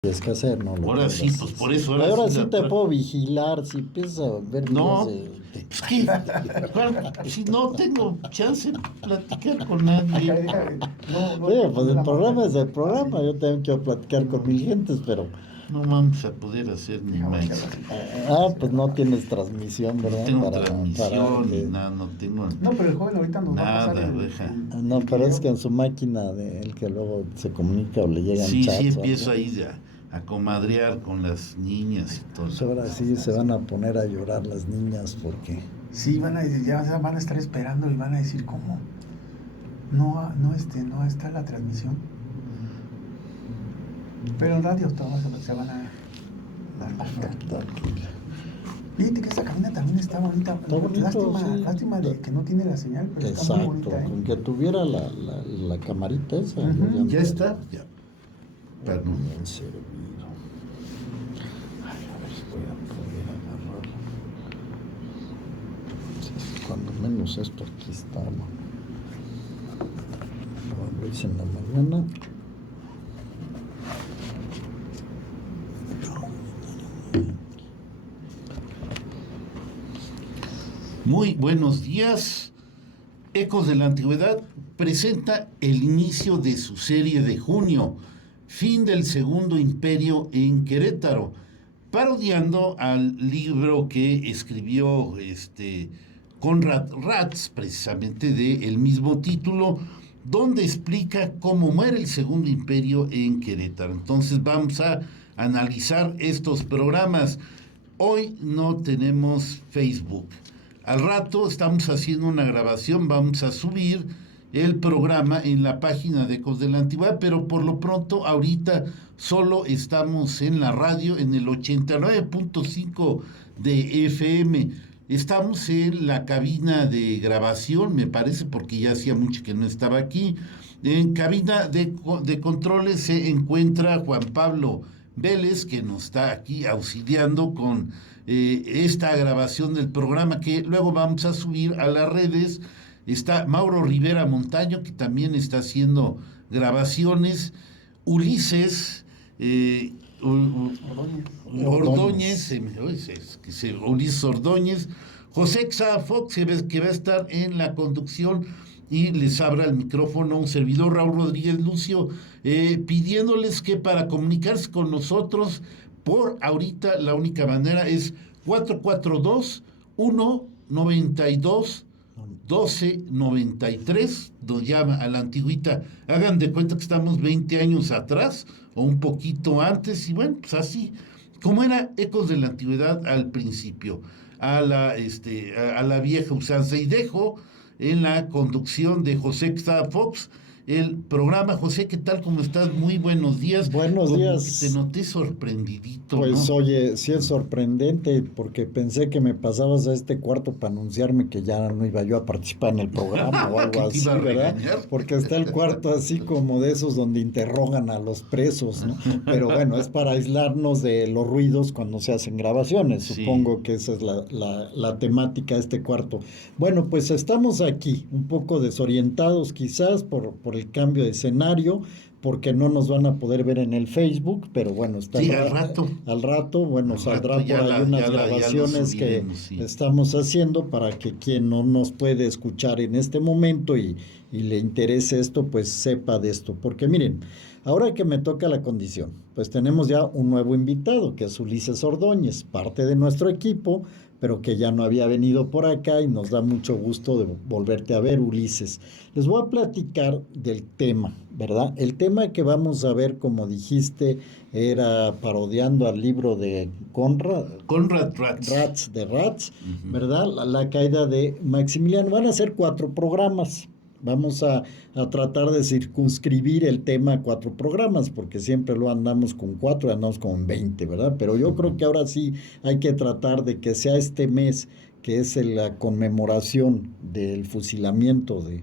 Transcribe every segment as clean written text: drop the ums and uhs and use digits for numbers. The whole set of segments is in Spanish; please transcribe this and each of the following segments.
tienes que hacer, no lo Ahora sí, pongas. pues por eso Ahora sí la te puedo vigilar, si empiezas a ver No, videos pues qué, si no tengo chance de platicar con nadie. Sí, pues el programa es el programa, yo también quiero platicar con mis gentes, pero... No vamos a poder hacer ni más. Pues no tienes transmisión, No ¿verdad? tengo Para transmisión ni que... nada, no tengo No, pero el joven ahorita nos va a pasar nada, deja. No, el pero es video. que en su máquina de él que luego se comunica o le llegan Sí, chats o empiezo algo. ahí a comadrear con las niñas y todo. Pues ahora sí se van a poner a llorar las niñas porque... Sí, ya van a estar esperando y van a decir cómo. No, no está la transmisión. Pero en radio todos se van a dar cuenta. Fíjate que esta cabina también está bonita. Está bonito, sí. Lástima de que no tiene la señal, pero está muy Exacto, bonita, ¿eh? con que tuviera la camarita esa. Ujú. ¿Ya está? Ya. Perdón. Bien servido. Ay, a ver si voy a poder agarrarlo. Sí, cuando menos esto aquí está, ¿no? Lo hice en la mañana. Muy buenos días. Ecos de la Antigüedad presenta el inicio de su serie de junio, fin del Segundo Imperio en Querétaro, parodiando al libro que escribió Konrad Ratz, precisamente de el mismo título, donde explica cómo muere el Segundo Imperio en Querétaro. Entonces vamos a analizar estos programas. Hoy no tenemos Facebook. Al rato estamos haciendo una grabación, vamos a subir el programa en la página de Ecos de la Antigüedad, pero por lo pronto ahorita solo estamos en la radio en el 89.5 de FM. Estamos en la cabina de grabación, me parece, porque ya hacía mucho que no estaba aquí. En cabina de controles se encuentra Juan Pablo Vélez, que nos está aquí auxiliando con esta grabación del programa que luego vamos a subir a las redes. Está Mauro Rivera Montaño, que también está haciendo grabaciones. Ulises Ordóñez, Ulises Ordóñez, José Xa Fox, que va a estar en la conducción, y les abra el micrófono un servidor, Raúl Rodríguez Lucio, pidiéndoles que para comunicarse con nosotros, por ahorita la única manera es 442-192-1293, nos llama a la antigüita. Hagan de cuenta que estamos 20 años atrás o un poquito antes, y bueno, pues así como era Ecos de la Antigüedad al principio, a la vieja usanza. Y dejo en la conducción de José Xa Fox el programa. José, ¿qué tal? ¿Cómo estás? Muy buenos días. Buenos Como días. que te noté sorprendidito, Pues ¿no? oye, sí es sorprendente porque pensé que me pasabas a este cuarto para anunciarme que ya no iba yo a participar en el programa o algo Que te así, iba a ¿verdad? regañar. Porque está el cuarto así como de esos donde interrogan a los presos, ¿no? Pero bueno, es para aislarnos de los ruidos cuando se hacen grabaciones. Sí. Supongo que esa es la temática de este cuarto. Bueno, pues estamos aquí, un poco desorientados quizás por el cambio de escenario, porque no nos van a poder ver en el Facebook, pero bueno, está Sí, al rato. bueno, Al saldrá rato ya por ahí unas ya lo grabaciones que subiremos, sí. estamos haciendo para que quien no nos puede escuchar en este momento y le interese esto, pues sepa de esto. Porque miren, ahora que me toca la condición, pues tenemos ya un nuevo invitado, que es Ulises Ordóñez, parte de nuestro equipo, pero que ya no había venido por acá, y nos da mucho gusto de volverte a ver, Ulises. Les voy a platicar del tema, ¿verdad? El tema que vamos a ver, como dijiste, era parodiando al libro de Konrad Ratz, Uh-huh. ¿verdad? La caída de Maximiliano. Van a ser 4 programas. Vamos a tratar de circunscribir el tema a 4 programas, porque siempre lo andamos con 4 y andamos con 20, ¿verdad? Pero yo creo que ahora sí hay que tratar de que sea este mes, que es la conmemoración del fusilamiento de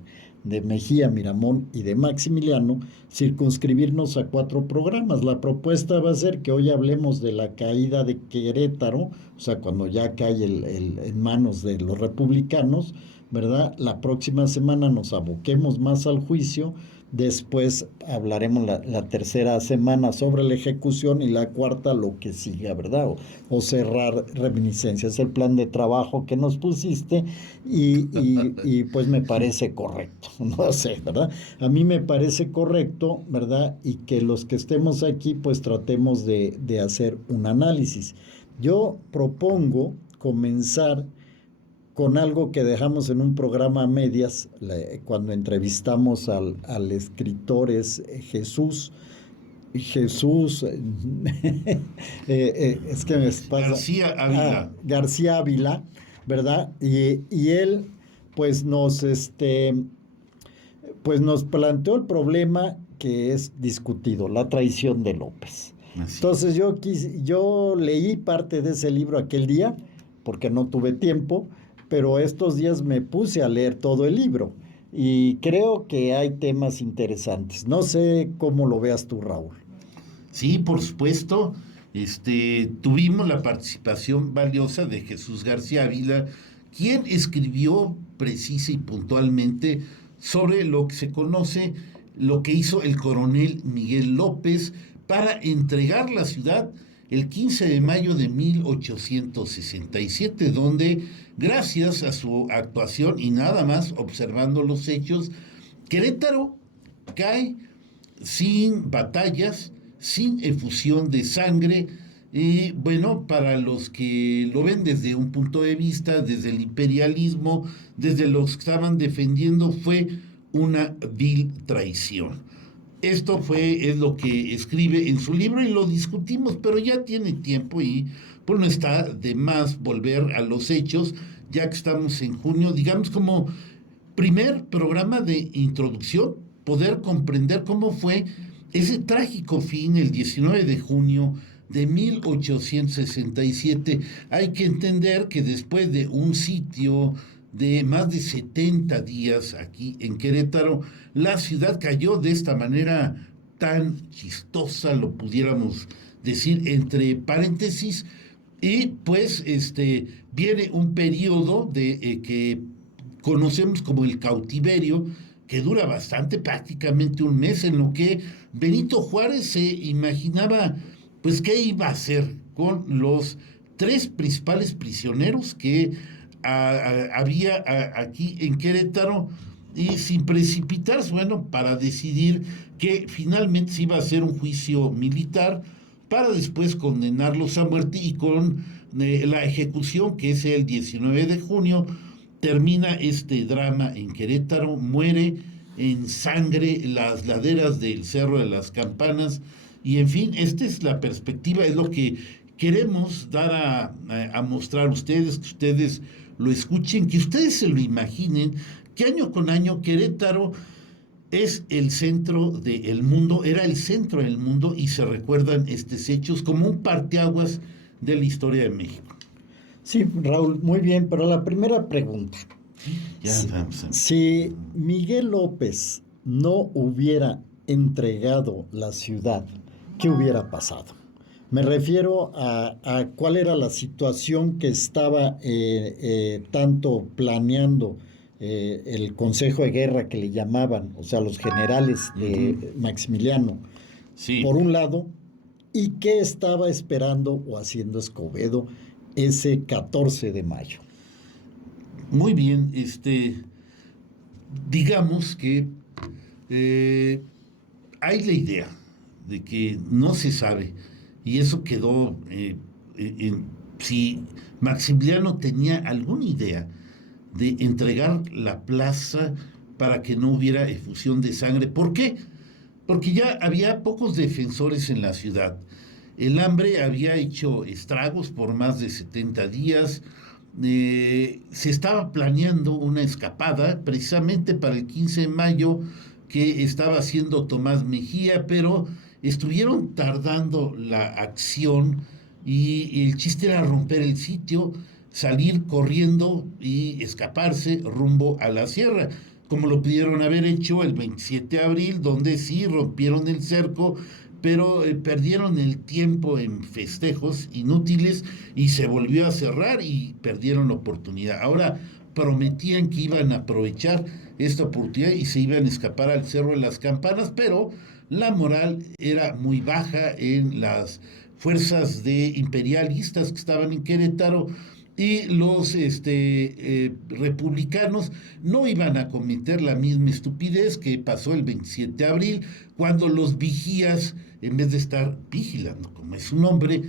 Mejía, Miramón y de Maximiliano, circunscribirnos a 4 programas. La propuesta va a ser que hoy hablemos de la caída de Querétaro, o sea, cuando ya cae en manos de los republicanos, ¿verdad? La próxima semana nos aboquemos más al juicio, Después hablaremos la tercera semana sobre la ejecución y la cuarta lo que siga, ¿verdad? O cerrar reminiscencias. Es el plan de trabajo que nos pusiste y pues me parece correcto, no sé, ¿verdad? A mí me parece correcto, ¿verdad? Y que los que estemos aquí pues tratemos de hacer un análisis. Yo propongo comenzar con algo que dejamos en un programa a medias, cuando entrevistamos al escritor es Jesús, es que me pasa, García Ávila. García Ávila, ¿verdad? Y él, pues pues nos planteó el problema que es discutido, la traición de López. Así. Entonces yo leí parte de ese libro aquel día, porque no tuve tiempo, pero estos días me puse a leer todo el libro y creo que hay temas interesantes. No sé cómo lo veas tú, Raúl. Sí, por supuesto. Tuvimos la participación valiosa de Jesús García Ávila, quien escribió precisa y puntualmente sobre lo que se conoce, lo que hizo el coronel Miguel López para entregar la ciudad el 15 de mayo de 1867, donde, gracias a su actuación y nada más observando los hechos, Querétaro cae sin batallas, sin efusión de sangre. Y bueno, para los que lo ven desde un punto de vista, desde el imperialismo, desde los que estaban defendiendo, fue una vil traición. Esto es lo que escribe en su libro y lo discutimos, pero ya tiene tiempo y pues no está de más volver a los hechos, ya que estamos en junio, digamos como primer programa de introducción, poder comprender cómo fue ese trágico fin el 19 de junio de 1867. Hay que entender que después de un sitio de más de 70 días aquí en Querétaro, la ciudad cayó de esta manera tan chistosa, lo pudiéramos decir entre paréntesis, y pues viene un periodo que conocemos como el cautiverio, que dura bastante, prácticamente un mes, en lo que Benito Juárez se imaginaba pues qué iba a hacer con los 3 principales prisioneros que había aquí en Querétaro, y sin precipitarse, bueno, para decidir que finalmente se iba a hacer un juicio militar para después condenarlos a muerte, y con la ejecución, que es el 19 de junio, termina este drama en Querétaro. Muere en sangre las laderas del Cerro de las Campanas, y en fin, esta es la perspectiva, es lo que queremos dar a mostrar a ustedes, que ustedes lo escuchen, que ustedes se lo imaginen, que año con año Querétaro es el centro del mundo, era el centro del mundo, y se recuerdan estos hechos como un parteaguas de la historia de México. Sí, Raúl, muy bien, pero la primera pregunta. Si Miguel López no hubiera entregado la ciudad, ¿qué hubiera pasado? Me refiero a cuál era la situación que estaba tanto planeando el Consejo de Guerra, que le llamaban, o sea, los generales de Maximiliano, Sí. por un lado, y qué estaba esperando o haciendo Escobedo ese 14 de mayo. Muy bien, digamos que hay la idea de que no se sabe, y eso quedó si Maximiliano tenía alguna idea de entregar la plaza para que no hubiera efusión de sangre. ¿Por qué? Porque ya había pocos defensores en la ciudad. El hambre había hecho estragos por más de 70 días. Se estaba planeando una escapada precisamente para el 15 de mayo que estaba haciendo Tomás Mejía, pero estuvieron tardando la acción, y el chiste era romper el sitio, salir corriendo y escaparse rumbo a la sierra, como lo pudieron haber hecho el 27 de abril, donde sí rompieron el cerco, pero perdieron el tiempo en festejos inútiles y se volvió a cerrar y perdieron la oportunidad. Ahora prometían que iban a aprovechar esta oportunidad y se iban a escapar al Cerro de las Campanas, pero la moral era muy baja en las fuerzas de imperialistas que estaban en Querétaro, y los republicanos no iban a cometer la misma estupidez que pasó el 27 de abril, cuando los vigías, en vez de estar vigilando, como es su nombre,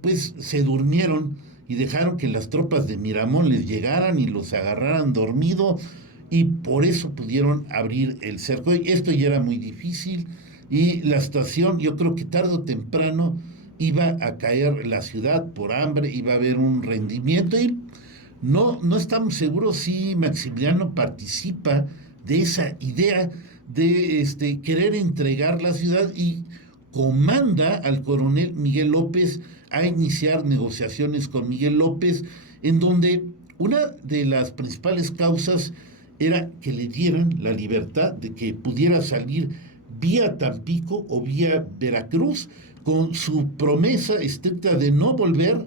pues se durmieron y dejaron que las tropas de Miramón les llegaran y los agarraran dormidos, y por eso pudieron abrir el cerco. Esto ya era muy difícil, y la situación, yo creo que tarde o temprano iba a caer la ciudad por hambre, iba a haber un rendimiento, y no estamos seguros si Maximiliano participa de esa idea de querer entregar la ciudad, y comanda al coronel Miguel López a iniciar negociaciones con Miguel López, en donde una de las principales causas era que le dieran la libertad de que pudiera salir vía Tampico o vía Veracruz, con su promesa estricta de no volver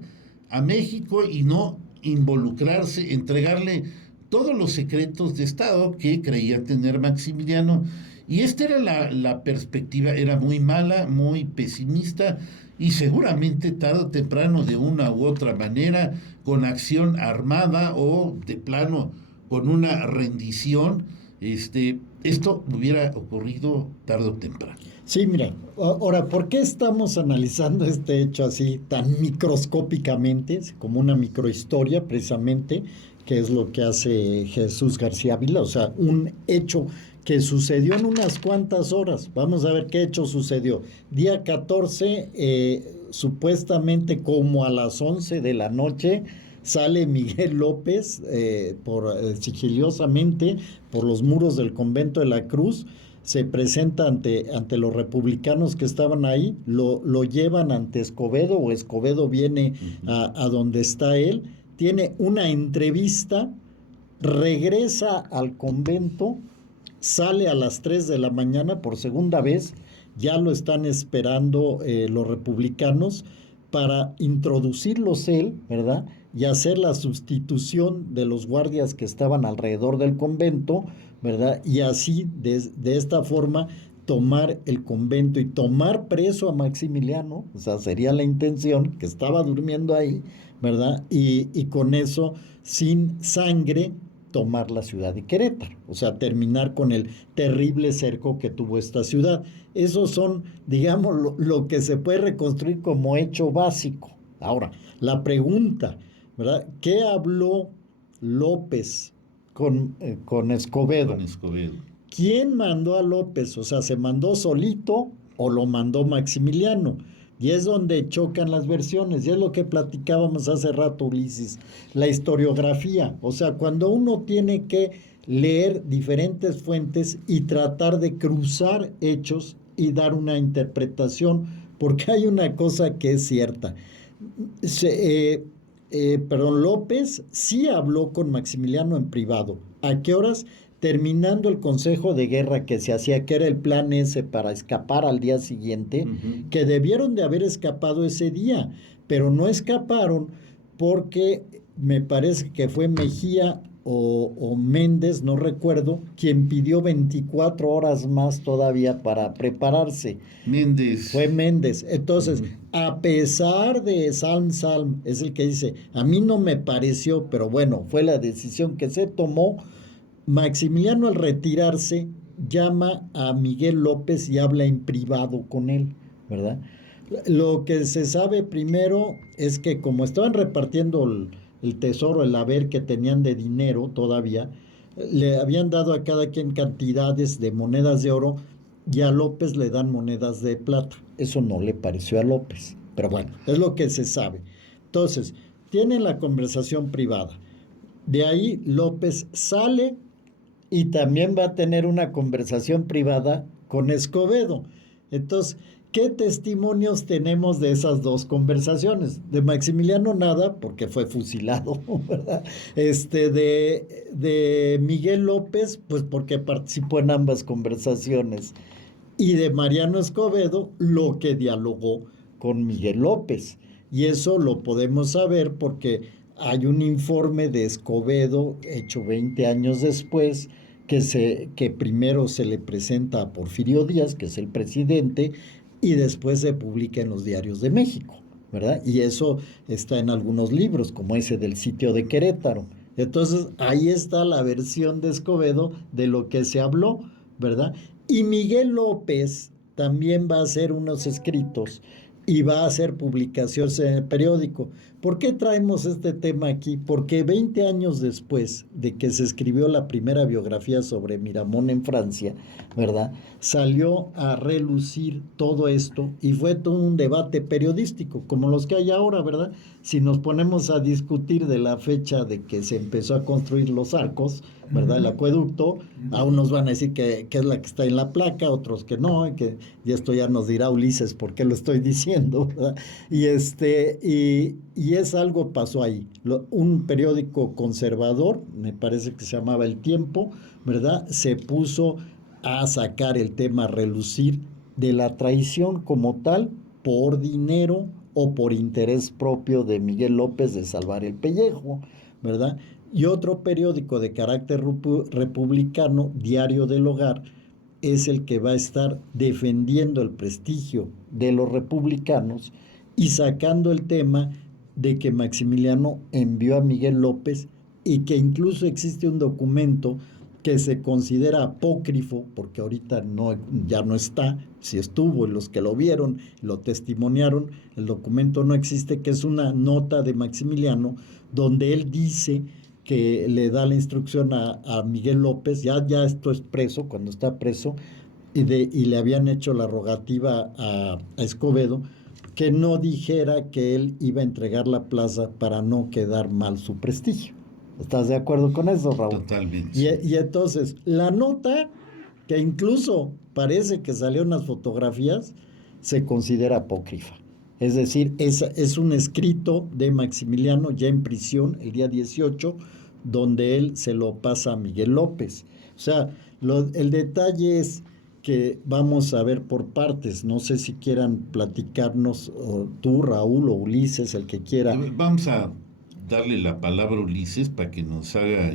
a México y no involucrarse, entregarle todos los secretos de Estado que creía tener Maximiliano. Y esta era la perspectiva, era muy mala, muy pesimista, y seguramente tarde o temprano, de una u otra manera, con acción armada o de plano con una rendición, esto hubiera ocurrido tarde o temprano. Sí, mira, ahora, ¿por qué estamos analizando este hecho así tan microscópicamente, como una microhistoria precisamente, que es lo que hace Jesús García Ávila? O sea, un hecho que sucedió en unas cuantas horas. Vamos a ver qué hecho sucedió. Día 14, supuestamente como a las 11 de la noche, sale Miguel López sigilosamente por los muros del convento de la Cruz, se presenta ante los republicanos que estaban ahí, lo llevan ante Escobedo, o Escobedo viene a donde está él, tiene una entrevista, regresa al convento, sale a las 3 de la mañana por segunda vez, ya lo están esperando los republicanos para introducirlos él, ¿verdad? Y hacer la sustitución de los guardias que estaban alrededor del convento, ¿verdad? Y así, de esta forma, tomar el convento y tomar preso a Maximiliano, o sea, sería la intención, que estaba durmiendo ahí, ¿verdad? Y con eso, sin sangre, tomar la ciudad de Querétaro, o sea, terminar con el terrible cerco que tuvo esta ciudad. Esos son, digamos, lo que se puede reconstruir como hecho básico. Ahora, la pregunta, ¿verdad? ¿Qué habló López con Escobedo? Con Escobedo. ¿Quién mandó a López? O sea, ¿se mandó solito o lo mandó Maximiliano? Y es donde chocan las versiones, y es lo que platicábamos hace rato, Ulises, la historiografía. O sea, cuando uno tiene que leer diferentes fuentes y tratar de cruzar hechos y dar una interpretación, porque hay una cosa que es cierta. López sí habló con Maximiliano en privado. ¿A qué horas? Terminando el consejo de guerra que se hacía, que era el plan ese para escapar al día siguiente, que debieron de haber escapado ese día, pero no escaparon porque me parece que fue Mejía o Méndez, no recuerdo, quien pidió 24 horas más todavía para prepararse. Méndez. Fue Méndez. Entonces, a pesar de Salm, es el que dice, a mí no me pareció, pero bueno, fue la decisión que se tomó. Maximiliano, al retirarse, llama a Miguel López y habla en privado con él, ¿verdad? Lo que se sabe primero es que como estaban repartiendo el tesoro, el haber que tenían de dinero todavía, le habían dado a cada quien cantidades de monedas de oro, y a López le dan monedas de plata. Eso no le pareció a López, pero bueno, es lo que se sabe. Entonces, tienen la conversación privada. De ahí López sale y también va a tener una conversación privada con Escobedo. Entonces, ¿qué testimonios tenemos de esas dos conversaciones? De Maximiliano nada, porque fue fusilado, ¿verdad? De Miguel López, pues porque participó en ambas conversaciones. Y de Mariano Escobedo, lo que dialogó con Miguel López. Y eso lo podemos saber porque hay un informe de Escobedo hecho 20 años después, que primero se le presenta a Porfirio Díaz, que es el presidente, y después se publica en los diarios de México, ¿verdad? Y eso está en algunos libros, como ese del sitio de Querétaro. Entonces, ahí está la versión de Escobedo de lo que se habló, ¿verdad? Y Miguel López también va a hacer unos escritos y va a hacer publicaciones en el periódico. ¿Por qué traemos este tema aquí? Porque 20 años después de que se escribió la primera biografía sobre Miramón en Francia, ¿verdad? Salió a relucir todo esto y fue todo un debate periodístico, como los que hay ahora, ¿verdad? Si nos ponemos a discutir de la fecha de que se empezó a construir los arcos, ¿verdad? El acueducto, a unos van a decir que es la que está en la placa, otros que no, y esto ya nos dirá Ulises por qué lo estoy diciendo, ¿verdad? Y es algo pasó ahí. Un periódico conservador, me parece que se llamaba El Tiempo, ¿verdad? Se puso a sacar el tema a relucir de la traición como tal por dinero o por interés propio de Miguel López de salvar el pellejo, ¿verdad? Y otro periódico de carácter republicano, Diario del Hogar, es el que va a estar defendiendo el prestigio de los republicanos y sacando el tema de que Maximiliano envió a Miguel López y que incluso existe un documento que se considera apócrifo, porque ahorita ya no está, si estuvo, y los que lo vieron, lo testimoniaron, el documento no existe, que es una nota de Maximiliano, donde él dice que le da la instrucción a Miguel López, ya esto es preso, cuando está preso, y le habían hecho la rogativa a Escobedo, que no dijera que él iba a entregar la plaza para no quedar mal su prestigio. ¿Estás de acuerdo con eso, Raúl? Totalmente. Y entonces, la nota, que incluso parece que salió en las fotografías, se considera apócrifa. Es decir, es un escrito de Maximiliano ya en prisión el día 18, donde él se lo pasa a Miguel López. O sea, el detalle es que vamos a ver por partes. No sé si quieran platicarnos, o tú, Raúl, o Ulises, el que quiera. Vamos a darle la palabra a Ulises para que nos haga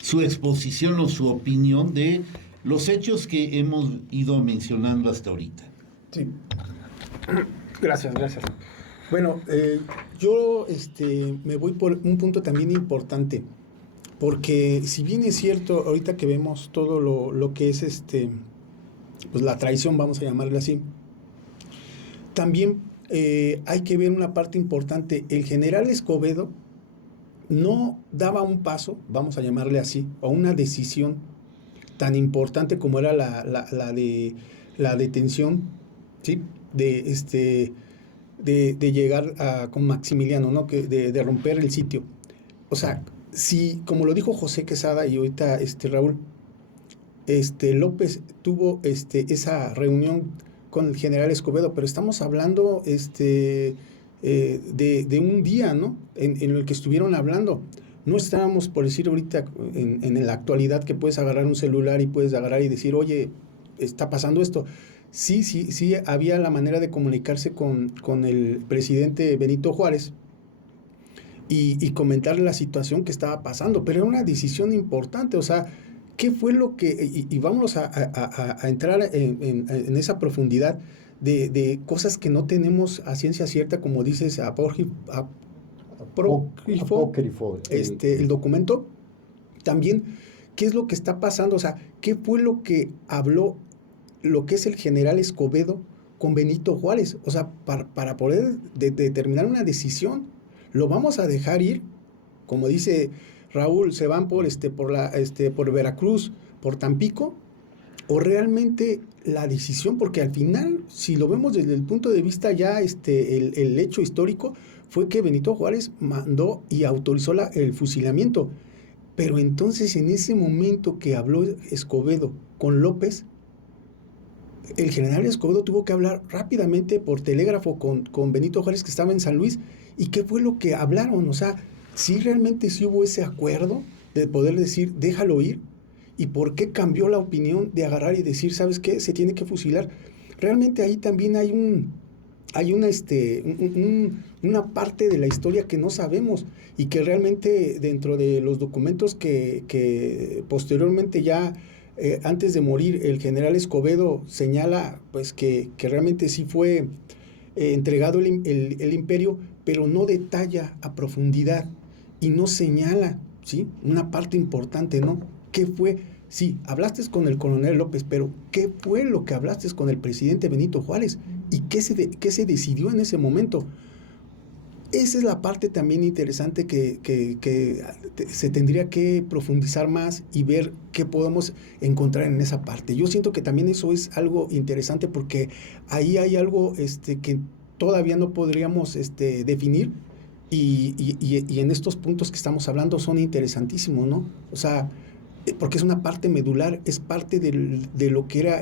su exposición o su opinión de los hechos que hemos ido mencionando hasta ahorita. Sí. Gracias. Bueno, yo me voy por un punto también importante, porque si bien es cierto, ahorita que vemos todo lo que es pues la traición, vamos a llamarle así, también hay que ver una parte importante. El general Escobedo no daba un paso, vamos a llamarle así, o una decisión tan importante como era la de la detención, ¿sí? de llegar con Maximiliano, ¿no? De romper el sitio. O sea, si, como lo dijo José Quesada y ahorita Raúl, López tuvo esa reunión con el general Escobedo, pero estamos hablando de un día, ¿no? En el que estuvieron hablando. No estábamos, por decir ahorita, en la actualidad, que puedes agarrar un celular y puedes agarrar y decir, oye, está pasando esto. Sí, había la manera de comunicarse con el presidente Benito Juárez y comentarle la situación que estaba pasando, pero era una decisión importante. O sea, ¿qué fue lo que...? Y vámonos a entrar en esa profundidad de cosas que no tenemos a ciencia cierta, como dices, apócrifo, el documento. También, ¿qué es lo que está pasando? O sea, ¿qué fue lo que habló lo que es el general Escobedo con Benito Juárez? O sea, para poder determinar una decisión, ¿lo vamos a dejar ir? Como dice Raúl, ¿se van por Veracruz, por Tampico? ¿O realmente la decisión? Porque al final, si lo vemos desde el punto de vista ya, el hecho histórico, fue que Benito Juárez mandó y autorizó el fusilamiento. Pero entonces, en ese momento que habló Escobedo con López, el general Escobedo tuvo que hablar rápidamente por telégrafo con Benito Juárez, que estaba en San Luis. ¿Y qué fue lo que hablaron? O sea, ¿sí realmente sí hubo ese acuerdo de poder decir, déjalo ir? ¿Y por qué cambió la opinión de agarrar y decir, ¿sabes qué? Se tiene que fusilar. Realmente ahí también hay hay una parte de la historia que no sabemos y que realmente dentro de los documentos que posteriormente ya antes de morir el general Escobedo señala pues que realmente sí fue entregado el imperio, pero no detalla a profundidad y no señala, ¿sí? Una parte importante, ¿no? ¿Qué fue? Sí, hablaste con el coronel López, pero ¿qué fue lo que hablaste con el presidente Benito Juárez? ¿Y qué se decidió en ese momento? Esa es la parte también interesante que se tendría que profundizar más y ver qué podemos encontrar en esa parte. Yo siento que también eso es algo interesante porque ahí hay algo que todavía no podríamos definir y en estos puntos que estamos hablando son interesantísimos, ¿no? O sea, porque es una parte medular, es parte de lo que era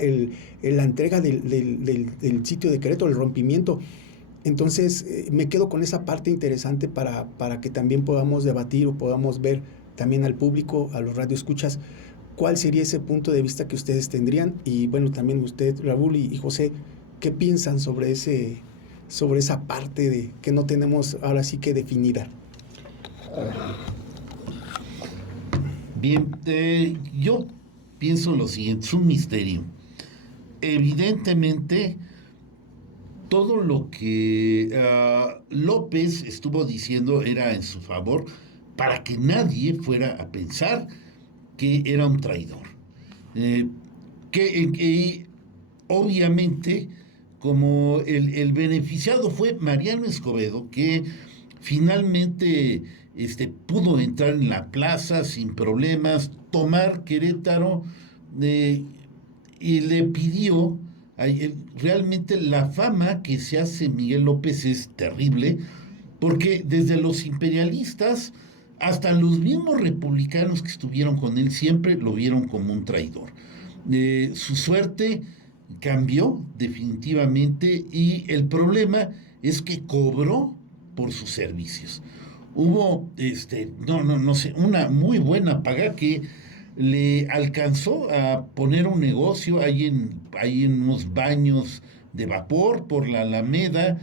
la entrega del sitio de Querétaro, el rompimiento. Entonces, me quedo con esa parte interesante para que también podamos debatir o podamos ver también al público, a los radioescuchas, cuál sería ese punto de vista que ustedes tendrían. Y bueno, también usted, Raúl y José, ¿qué piensan sobre esa parte de que no tenemos ahora sí que definida? Bien, yo pienso lo siguiente, es un misterio. Evidentemente, todo lo que López estuvo diciendo era en su favor para que nadie fuera a pensar que era un traidor. Que obviamente, como el beneficiado fue Mariano Escobedo, que finalmente pudo entrar en la plaza sin problemas, tomar Querétaro, y le pidió, realmente la fama que se hace Miguel López es terrible, porque desde los imperialistas hasta los mismos republicanos que estuvieron con él siempre lo vieron como un traidor. Su suerte cambió definitivamente y el problema es que cobró por sus servicios. Hubo, no sé, una muy buena paga que le alcanzó a poner un negocio ahí en unos baños de vapor por la Alameda,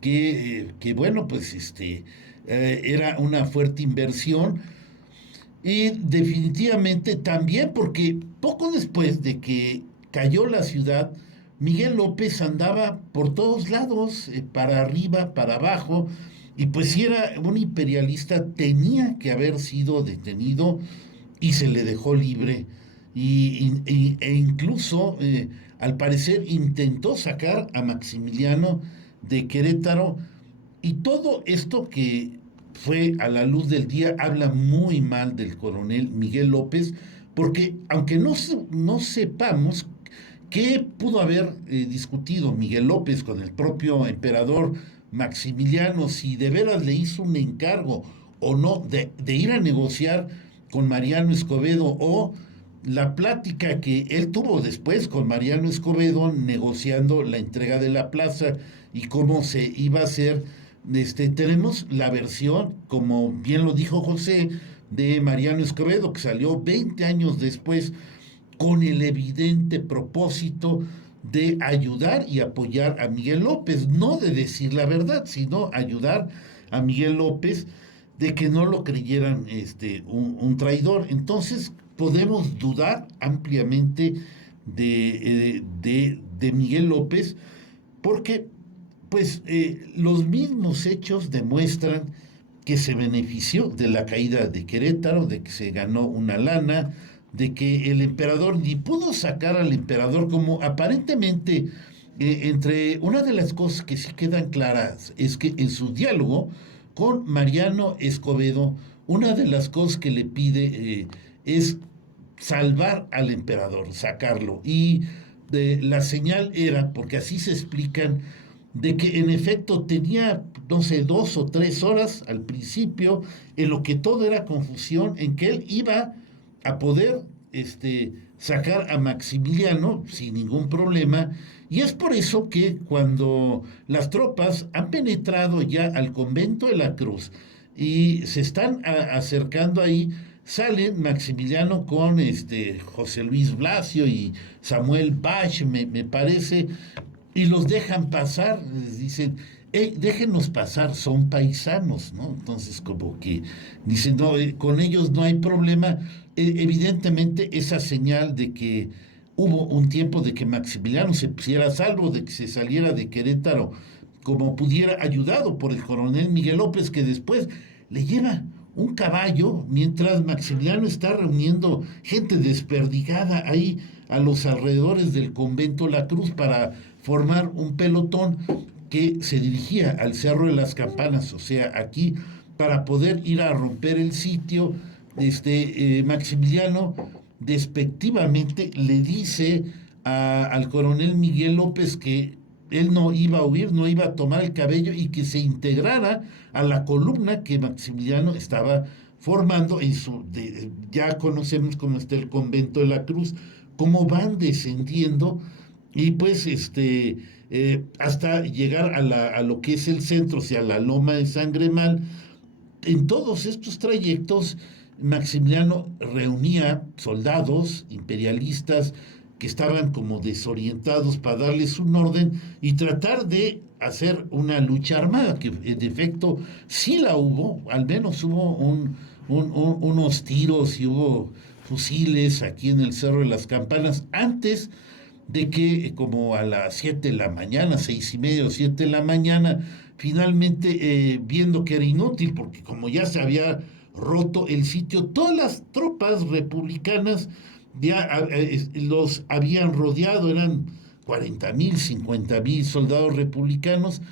que bueno, pues era una fuerte inversión. Y definitivamente también porque poco después de que cayó la ciudad, Miguel López andaba por todos lados, para arriba, para abajo, y pues si era un imperialista tenía que haber sido detenido y se le dejó libre. E incluso, al parecer, intentó sacar a Maximiliano de Querétaro, y todo esto que fue a la luz del día habla muy mal del coronel Miguel López, porque aunque no sepamos qué pudo haber discutido Miguel López con el propio emperador Maximiliano, si de veras le hizo un encargo o no de ir a negociar con Mariano Escobedo, o la plática que él tuvo después con Mariano Escobedo negociando la entrega de la plaza y cómo se iba a hacer. Tenemos la versión, como bien lo dijo José, de Mariano Escobedo, que salió 20 años después con el evidente propósito de ayudar y apoyar a Miguel López, no de decir la verdad, sino ayudar a Miguel López, de que no lo creyeran un traidor. Entonces podemos dudar ampliamente de Miguel López, porque pues los mismos hechos demuestran que se benefició de la caída de Querétaro, de que se ganó una lana, de que el emperador ni pudo sacar al emperador, como aparentemente, entre una de las cosas que sí quedan claras es que en su diálogo con Mariano Escobedo, una de las cosas que le pide es salvar al emperador, sacarlo. Y la señal era, porque así se explican, de que en efecto tenía, no sé, 2 o 3 horas al principio, en lo que todo era confusión, en que él iba a poder sacar a Maximiliano sin ningún problema. Y es por eso que cuando las tropas han penetrado ya al convento de la Cruz y se están acercando ahí, salen Maximiliano con José Luis Blasio y Samuel Bach, me parece, y los dejan pasar, les dicen, déjenos pasar, son paisanos, ¿no? Entonces como que dicen, no, con ellos no hay problema. Evidentemente esa señal de que hubo un tiempo de que Maximiliano se pusiera a salvo, de que se saliera de Querétaro como pudiera, ayudado por el coronel Miguel López, que después le lleva un caballo mientras Maximiliano está reuniendo gente desperdigada ahí a los alrededores del convento La Cruz para formar un pelotón que se dirigía al Cerro de las Campanas, o sea, aquí, para poder ir a romper el sitio. Maximiliano despectivamente le dice al coronel Miguel López que él no iba a huir, no iba a tomar el cabello y que se integrara a la columna que Maximiliano estaba formando ya conocemos cómo está el convento de la Cruz, cómo van descendiendo y pues hasta llegar a lo que es el centro, o sea, la loma de Sangremal. En todos estos trayectos, Maximiliano reunía soldados imperialistas que estaban como desorientados para darles un orden y tratar de hacer una lucha armada, que en efecto sí la hubo, al menos hubo unos tiros y hubo fusiles aquí en el Cerro de las Campanas, antes de que como a las 7 de la mañana, 6:30 o 7 de la mañana, finalmente viendo que era inútil, porque como ya se había roto el sitio, todas las tropas republicanas ya los habían rodeado, eran 40,000, 50,000 soldados republicanos,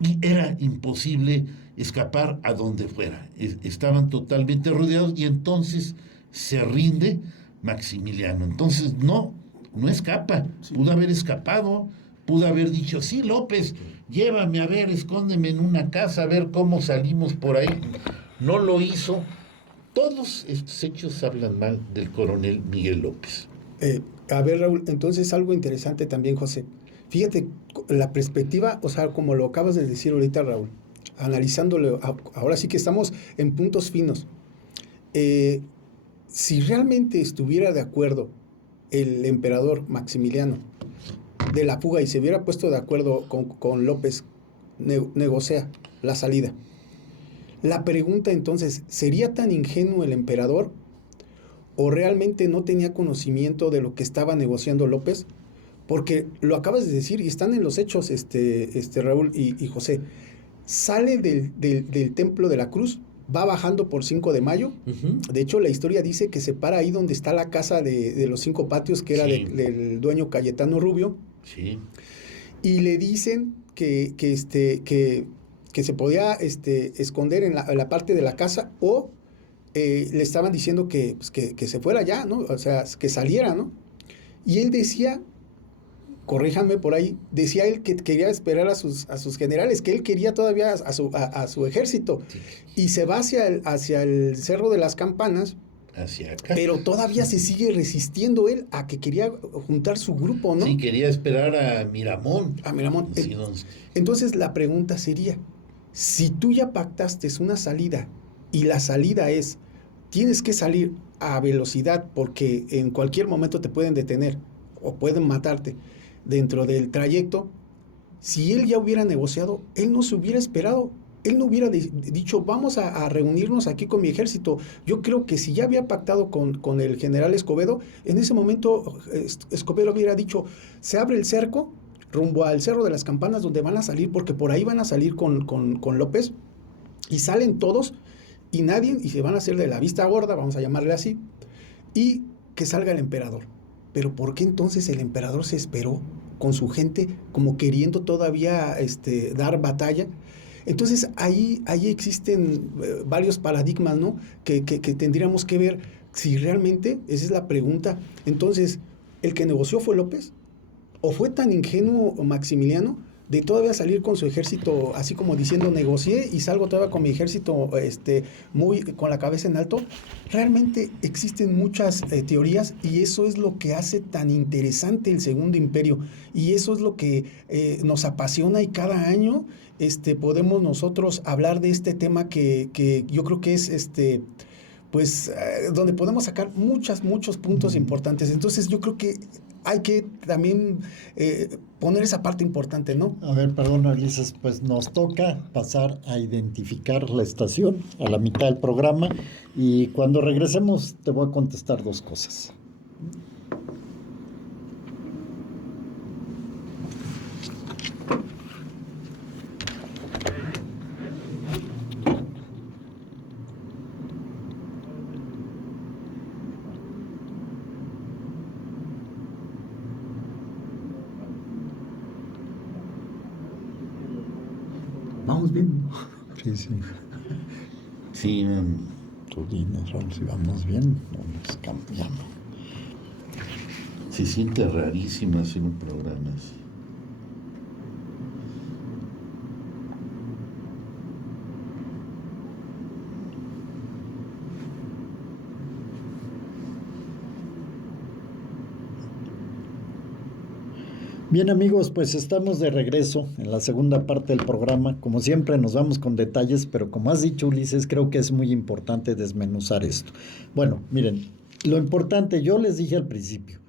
y era imposible escapar a donde fuera. Estaban totalmente rodeados y entonces se rinde Maximiliano. Entonces no escapa. Sí. Pudo haber escapado, pudo haber dicho, sí, López, llévame a ver, escóndeme en una casa, a ver cómo salimos por ahí. No lo hizo. Todos estos hechos hablan mal del coronel Miguel López. A ver, Raúl, entonces algo interesante también, José. Fíjate, la perspectiva, o sea, como lo acabas de decir ahorita, Raúl, analizándolo, ahora sí que estamos en puntos finos. Si realmente estuviera de acuerdo el emperador Maximiliano de la fuga y se hubiera puesto de acuerdo con López, negocia la salida. La pregunta entonces, ¿sería tan ingenuo el emperador o realmente no tenía conocimiento de lo que estaba negociando López? Porque lo acabas de decir y están en los hechos, Raúl y José. Sale del Templo de la Cruz, va bajando por 5 de Mayo. Uh-huh. De hecho, la historia dice que se para ahí donde está la casa de los 5 patios, que era sí, del dueño Cayetano Rubio. Sí. Y le dicen que se podía esconder en la parte de la casa o le estaban diciendo que se fuera ya, ¿no? O sea, que saliera, ¿no? Y él decía, corríjanme por ahí, decía él que quería esperar a sus generales, que él quería todavía a su ejército. Sí. Y se va hacia el Cerro de las Campanas, hacia acá. Pero todavía se sigue resistiendo él a que quería juntar su grupo, ¿no? Sí, quería esperar a Miramón. A Miramón. Sí, entonces la pregunta sería, si tú ya pactaste una salida y la salida es, tienes que salir a velocidad porque en cualquier momento te pueden detener o pueden matarte dentro del trayecto, si él ya hubiera negociado, él no se hubiera esperado. Él no hubiera dicho, vamos a reunirnos aquí con mi ejército. Yo creo que si ya había pactado con el general Escobedo, en ese momento Escobedo hubiera dicho, se abre el cerco rumbo al Cerro de las Campanas donde van a salir, porque por ahí van a salir con López, y salen todos, y se van a hacer de la vista gorda, vamos a llamarle así, y que salga el emperador. Pero ¿por qué entonces el emperador se esperó con su gente como queriendo todavía dar batalla? Entonces ahí existen varios paradigmas, ¿no? Que tendríamos que ver si realmente, esa es la pregunta. Entonces, ¿el que negoció fue López? ¿O fue tan ingenuo Maximiliano de todavía salir con su ejército, así como diciendo, negocié y salgo todavía con mi ejército muy con la cabeza en alto? Realmente existen muchas teorías y eso es lo que hace tan interesante el Segundo Imperio, y eso es lo que nos apasiona, y cada año podemos nosotros hablar de este tema que yo creo que es donde podemos sacar muchos puntos importantes. Entonces yo creo que hay que también poner esa parte importante, ¿no? A ver, perdón, Ulises, pues nos toca pasar a identificar la estación a la mitad del programa y cuando regresemos te voy a contestar dos cosas. Vamos bien. Sí, sí. Sí, Tú dinos, Raúl, si vamos bien, no nos cambiamos. se siente rarísimo hacer un programa así. Bien amigos, pues estamos de regreso en la segunda parte del programa. Como siempre nos vamos con detalles, pero como has dicho Ulises, creo que es muy importante desmenuzar esto. Bueno, miren, lo importante, yo les dije al principio,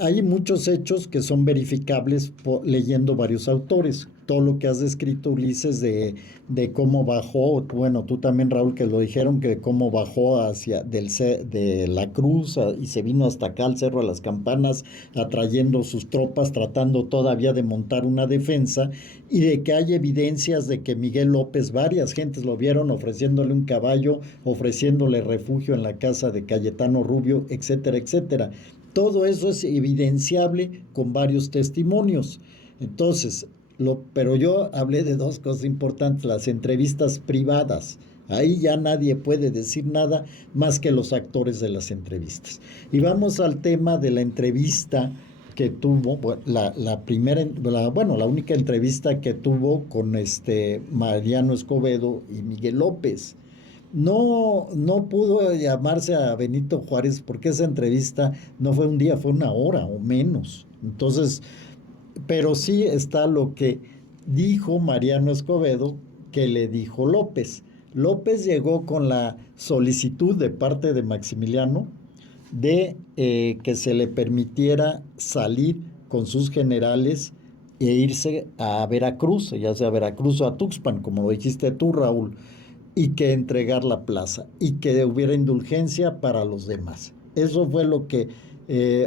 hay muchos hechos que son verificables leyendo varios autores. Todo lo que has descrito, Ulises, de cómo bajó, bueno, tú también, Raúl, que lo dijeron, que cómo bajó de la cruz y se vino hasta acá al Cerro de las Campanas, atrayendo sus tropas, tratando todavía de montar una defensa, y de que hay evidencias de que Miguel López, varias gentes lo vieron ofreciéndole un caballo, ofreciéndole refugio en la casa de Cayetano Rubio, etcétera, etcétera. Todo eso es evidenciable con varios testimonios. Entonces, pero yo hablé de dos cosas importantes, las entrevistas privadas. Ahí ya nadie puede decir nada más que los actores de las entrevistas. Y vamos al tema de la entrevista que tuvo, la única entrevista que tuvo con Mariano Escobedo y Miguel López. No pudo llamarse a Benito Juárez porque esa entrevista no fue un día, fue una hora o menos. Entonces, pero sí está lo que dijo Mariano Escobedo, que le dijo López. López llegó con la solicitud de parte de Maximiliano de que se le permitiera salir con sus generales e irse a Veracruz, ya sea a Veracruz o a Tuxpan, como lo dijiste tú, Raúl, y que entregar la plaza y que hubiera indulgencia para los demás. Eso fue lo que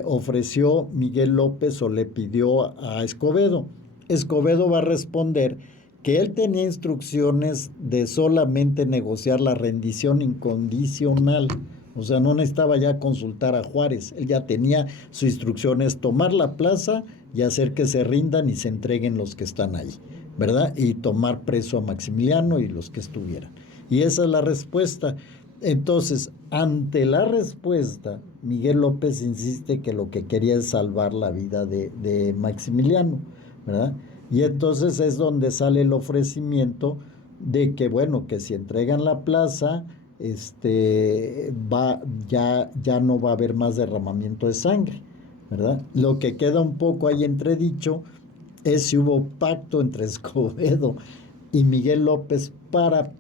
ofreció Miguel López o le pidió a Escobedo. Escobedo va a responder que él tenía instrucciones de solamente negociar la rendición incondicional. O sea, no necesitaba ya consultar a Juárez. Él ya tenía sus instrucciones, tomar la plaza y hacer que se rindan y se entreguen los que están ahí, ¿verdad? Y tomar preso a Maximiliano y los que estuvieran. Y esa es la respuesta. Entonces, ante la respuesta, Miguel López insiste que lo que quería es salvar la vida de Maximiliano, ¿verdad? Y entonces es donde sale el ofrecimiento de que, bueno, que si entregan la plaza, ya no va a haber más derramamiento de sangre, ¿verdad? Lo que queda un poco ahí entredicho es si hubo pacto entre Escobedo y Miguel López para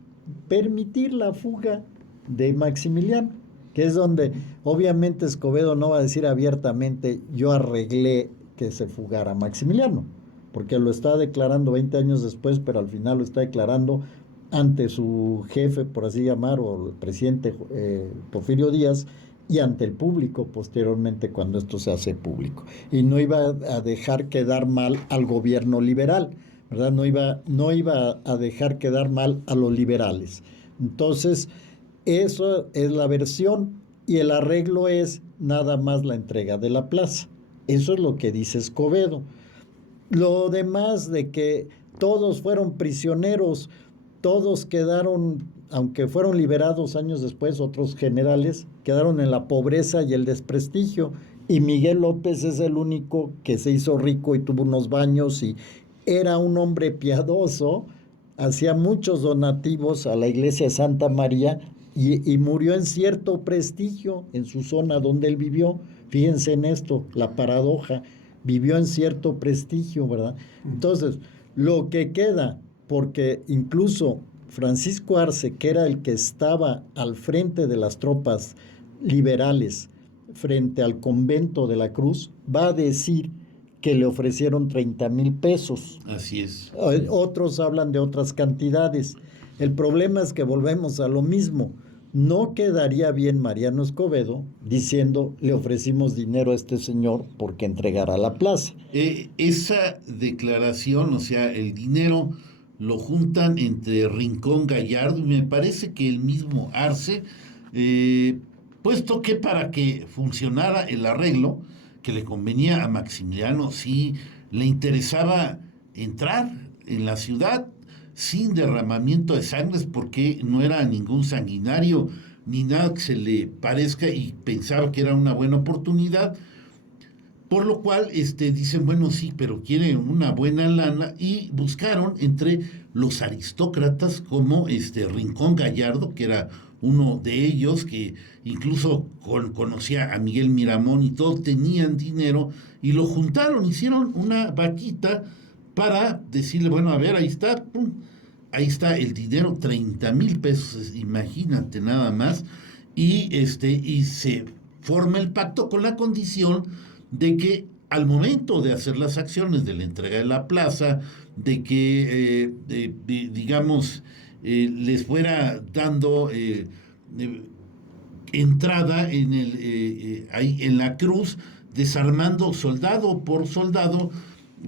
permitir la fuga de Maximiliano, que es donde obviamente Escobedo no va a decir abiertamente yo arreglé que se fugara Maximiliano, porque lo está declarando 20 años después, pero al final lo está declarando ante su jefe, por así llamar, o el presidente Porfirio Díaz, y ante el público posteriormente cuando esto se hace público. Y no iba a dejar quedar mal al gobierno liberal, ¿verdad? No iba a dejar quedar mal a los liberales. Entonces, eso es la versión y el arreglo es nada más la entrega de la plaza. Eso es lo que dice Escobedo. Lo demás de que todos fueron prisioneros, todos quedaron, aunque fueron liberados años después, otros generales, quedaron en la pobreza y el desprestigio. Y Miguel López es el único que se hizo rico y tuvo unos baños y era un hombre piadoso, hacía muchos donativos a la iglesia de Santa María y murió en cierto prestigio en su zona donde él vivió. Fíjense en esto, la paradoja, vivió en cierto prestigio, ¿verdad? Entonces, lo que queda, porque incluso Francisco Arce, que era el que estaba al frente de las tropas liberales frente al convento de la Cruz, va a decir que le ofrecieron 30,000 pesos. Así es. Otros hablan de otras cantidades. El problema es que volvemos a lo mismo. No quedaría bien Mariano Escobedo diciendo le ofrecimos dinero a este señor porque entregara la plaza. Esa declaración, o sea, el dinero lo juntan entre Rincón Gallardo y me parece que el mismo Arce, puesto que para que funcionara el arreglo que le convenía a Maximiliano, sí le interesaba entrar en la ciudad sin derramamiento de sangres, porque no era ningún sanguinario ni nada que se le parezca, y pensaba que era una buena oportunidad. Por lo cual dicen, bueno, sí, pero quieren una buena lana, y buscaron entre los aristócratas como Rincón Gallardo, que era uno de ellos, que incluso conocía a Miguel Miramón y todos tenían dinero, y lo juntaron, hicieron una vaquita para decirle, bueno, a ver, ahí está, pum, ahí está el dinero, 30,000 pesos, imagínate nada más, y se forma el pacto con la condición de que al momento de hacer las acciones de la entrega de la plaza, de que, digamos, les fuera dando entrada ahí en la cruz, desarmando soldado por soldado,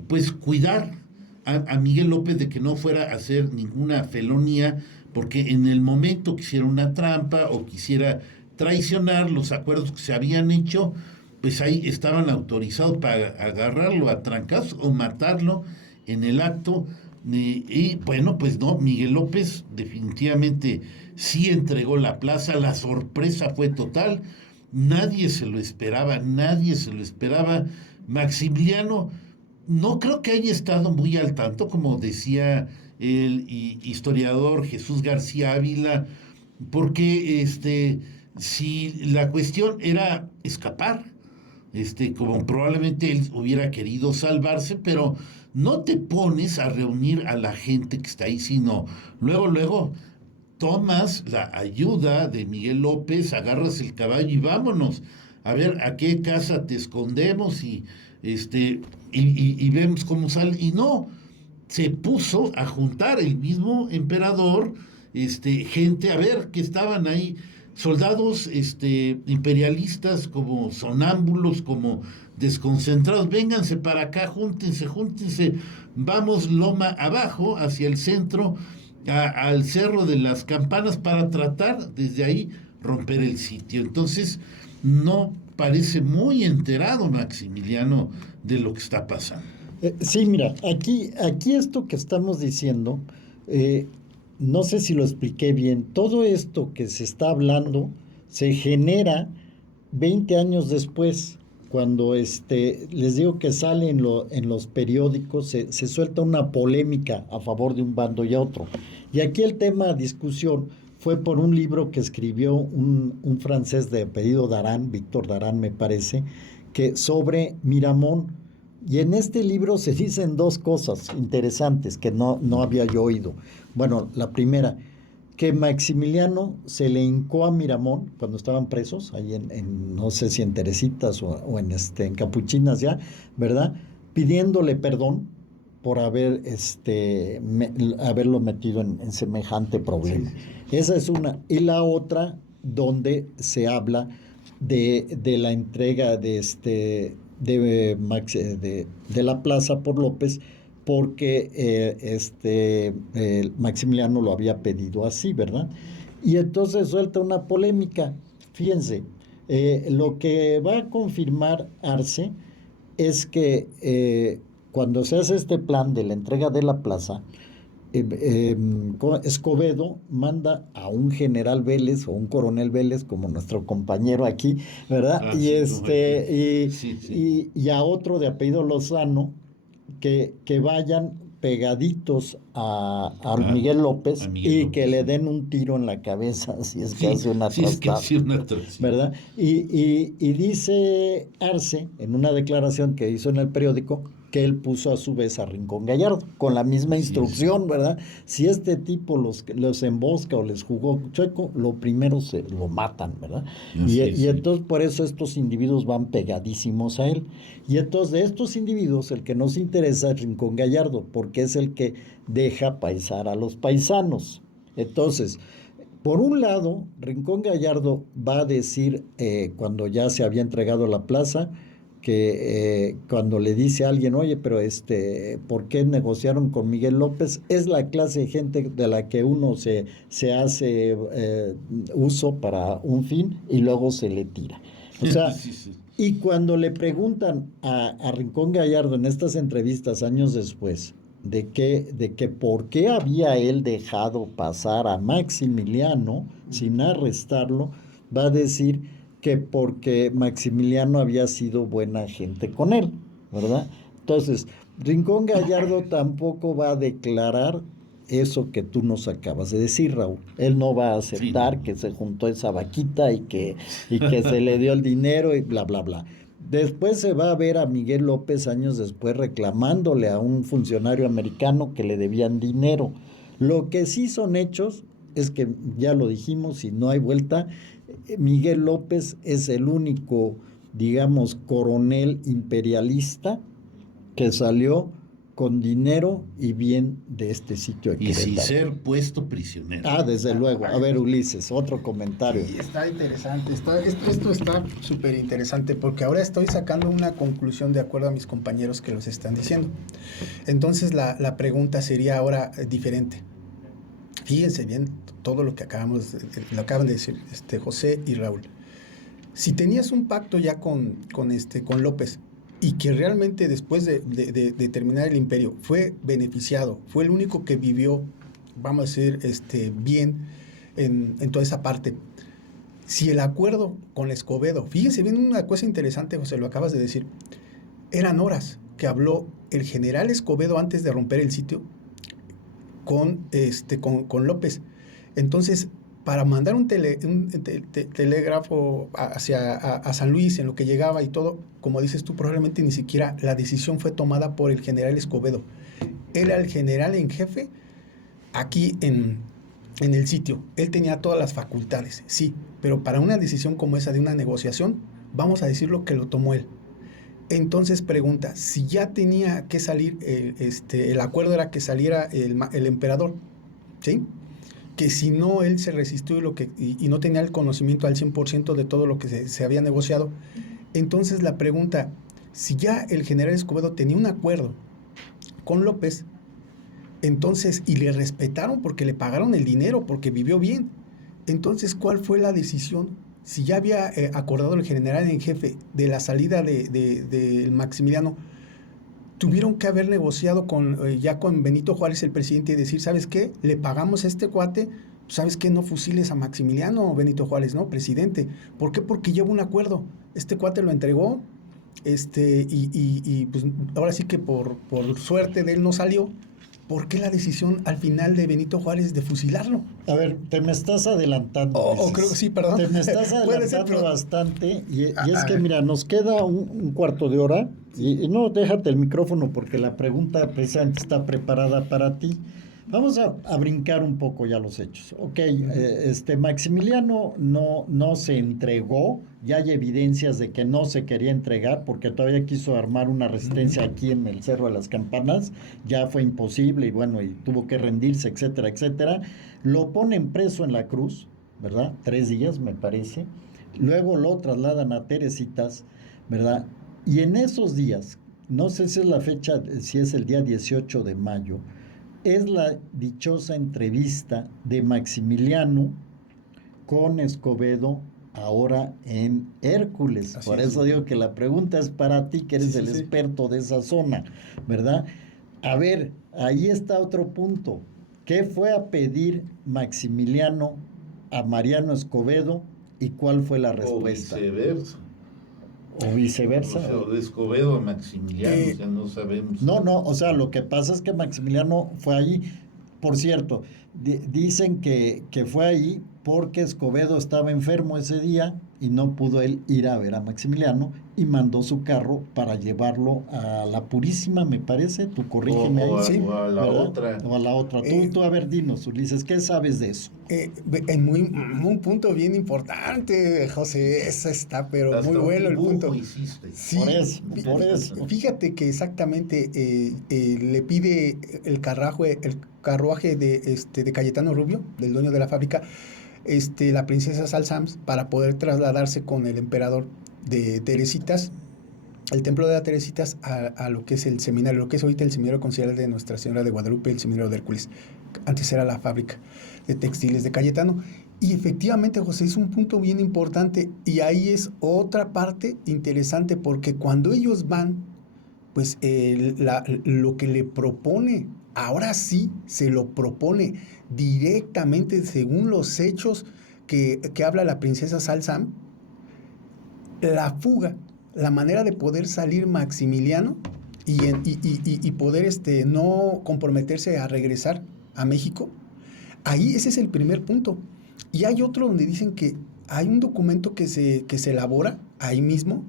pues cuidar a Miguel López de que no fuera a hacer ninguna felonía, porque en el momento que hiciera una trampa o quisiera traicionar los acuerdos que se habían hecho, pues ahí estaban autorizados para agarrarlo a trancazos o matarlo en el acto. Y bueno, pues no, Miguel López definitivamente sí entregó la plaza, la sorpresa fue total, nadie se lo esperaba, Maximiliano no creo que haya estado muy al tanto, como decía el historiador Jesús García Ávila, porque si la cuestión era escapar, como probablemente él hubiera querido salvarse, pero no te pones a reunir a la gente que está ahí, sino luego tomas la ayuda de Miguel López, agarras el caballo y vámonos a ver a qué casa te escondemos y vemos cómo sale. Y no, se puso a juntar el mismo emperador, gente, a ver, que estaban ahí, soldados imperialistas como sonámbulos, como desconcentrados, vénganse para acá, júntense, vamos loma abajo hacia el centro, al Cerro de las Campanas, para tratar desde ahí romper el sitio. Entonces no parece muy enterado Maximiliano de lo que está pasando. Sí, mira, aquí esto que estamos diciendo, no sé si lo expliqué bien, todo esto que se está hablando se genera 20 años después, cuando les digo que sale en los periódicos, se suelta una polémica a favor de un bando y a otro. Y aquí el tema de discusión fue por un libro que escribió un francés de apellido Daran, Víctor Daran me parece, que sobre Miramón. Y en este libro se dicen dos cosas interesantes que no había yo oído. Bueno, la primera, que Maximiliano se le hincó a Miramón cuando estaban presos, ahí en no sé si en Teresitas o en Capuchinas ya, ¿verdad? Pidiéndole perdón por haberlo metido en semejante problema. Sí. Esa es una. Y la otra, donde se habla de la entrega de la plaza por López, porque Maximiliano lo había pedido así, ¿verdad? Y entonces suelta una polémica. Fíjense, lo que va a confirmar Arce es que cuando se hace este plan de la entrega de la plaza, Escobedo manda a un general Vélez o un coronel Vélez, como nuestro compañero aquí, ¿verdad? Y a otro de apellido Lozano, que vayan pegaditos a Miguel López y que le den un tiro en la cabeza si es que hace una trastada, ¿verdad? Y dice Arce, en una declaración que hizo en el periódico, que él puso a su vez a Rincón Gallardo, con la misma instrucción, ¿verdad? Si este tipo los embosca o les jugó chueco, lo primero se lo matan, ¿verdad? Y entonces por eso estos individuos van pegadísimos a él. Y entonces de estos individuos el que nos interesa es Rincón Gallardo, porque es el que deja paisar a los paisanos. Entonces, por un lado, Rincón Gallardo va a decir, cuando ya se había entregado la plaza, que cuando le dice a alguien, oye, pero ¿por qué negociaron con Miguel López? Es la clase de gente de la que uno se hace uso para un fin y luego se le tira. O sea, y cuando le preguntan a Rincón Gallardo en estas entrevistas años después, de que por qué había él dejado pasar a Maximiliano sin arrestarlo, va a decir que porque Maximiliano había sido buena gente con él, ¿verdad? Entonces, Rincón Gallardo tampoco va a declarar eso que tú nos acabas de decir, Raúl. Él no va a aceptar que se juntó esa vaquita y que se le dio el dinero y bla, bla, bla. Después se va a ver a Miguel López años después reclamándole a un funcionario americano que le debían dinero. Lo que sí son hechos es que, ya lo dijimos y no hay vuelta, Miguel López es el único, digamos, coronel imperialista que salió con dinero y bien de este sitio de Querétaro. Y sin ser puesto prisionero. Desde luego. A ver, Ulises, otro comentario. Sí, está interesante. Esto está súper interesante porque ahora estoy sacando una conclusión de acuerdo a mis compañeros que los están diciendo. Entonces la pregunta sería ahora diferente. Fíjense bien todo lo que acaban de decir José y Raúl. Si tenías un pacto ya con López y que realmente después de terminar el imperio fue beneficiado, fue el único que vivió, vamos a decir, bien en toda esa parte. Si el acuerdo con Escobedo, fíjense bien una cosa interesante, José, lo acabas de decir, eran horas que habló el general Escobedo antes de romper el sitio con López. Entonces, para mandar un telégrafo a San Luis, en lo que llegaba y todo, como dices tú, probablemente ni siquiera la decisión fue tomada por el general Escobedo. Él era el general en jefe aquí en el sitio. Él tenía todas las facultades, sí, pero para una decisión como esa de una negociación, vamos a decirlo que lo tomó él. Entonces pregunta, si ya tenía que salir, el acuerdo era que saliera el emperador, ¿sí? Que si no, él se resistió y no tenía el conocimiento al 100% de todo lo que se había negociado. Entonces la pregunta, si ya el general Escobedo tenía un acuerdo con López, entonces, y le respetaron porque le pagaron el dinero, porque vivió bien, entonces, ¿cuál fue la decisión? Si ya había acordado el general en jefe de la salida de Maximiliano, tuvieron que haber negociado ya con Benito Juárez, el presidente, y decir, ¿sabes qué? Le pagamos a este cuate, ¿sabes qué? No fusiles a Maximiliano, Benito Juárez, ¿no? Presidente. ¿Por qué? Porque lleva un acuerdo. Este cuate lo entregó, y pues ahora sí que por suerte de él no salió. ¿Por qué la decisión al final de Benito Juárez de fusilarlo? A ver, te me estás adelantando. Creo que sí, perdón. Te me estás adelantando bastante. Y es que, mira, nos queda un cuarto de hora. Y no, déjate el micrófono porque la pregunta precisamente está preparada para ti. Vamos a brincar un poco ya los hechos. Ok, Maximiliano no se entregó. Ya hay evidencias de que no se quería entregar porque todavía quiso armar una resistencia aquí en el Cerro de las Campanas. Ya fue imposible y bueno, y tuvo que rendirse, etcétera, etcétera. Lo ponen preso en la cruz, ¿verdad? 3 días, me parece. Luego lo trasladan a Teresitas, ¿verdad? Y en esos días, no sé si es la fecha, si es el día 18 de mayo, es la dichosa entrevista de Maximiliano con Escobedo ahora en Hércules. Por eso digo que la pregunta es para ti, que eres el experto de esa zona, ¿verdad? A ver, ahí está otro punto. ¿Qué fue a pedir Maximiliano a Mariano Escobedo y cuál fue la respuesta? O viceversa. O de Escobedo a Maximiliano, ya no sabemos. No, o sea, lo que pasa es que Maximiliano fue ahí. Por cierto, dicen que fue ahí porque Escobedo estaba enfermo ese día y no pudo él ir a ver a Maximiliano y mandó su carro para llevarlo a la Purísima, me parece, tú corrígeme ahí, Sí. O a la ¿verdad? otra. O a la otra. Eh, Tú a ver, dinos, Ulises, ¿qué sabes de eso? En un punto bien importante, José, eso está, pero muy Hasta un bueno el dibujo punto. hiciste. Sí, Por eso. fíjate que exactamente le pide el carruaje de Cayetano Rubio, del dueño de la fábrica, la princesa Salsams, para poder trasladarse con el emperador de Teresitas, el templo de las Teresitas, a lo que es el seminario, lo que es ahorita el seminario conciliar de Nuestra Señora de Guadalupe, el seminario de Hércules. Antes era la fábrica de textiles de Cayetano. Y efectivamente, José, es un punto bien importante, y ahí es otra parte interesante, porque cuando ellos van, pues lo que le propone, ahora sí se lo propone directamente según los hechos que habla la princesa Salsam, la fuga, la manera de poder salir Maximiliano y poder no comprometerse a regresar a México. Ahí ese es el primer punto. Y hay otro donde dicen que hay un documento que se elabora ahí mismo,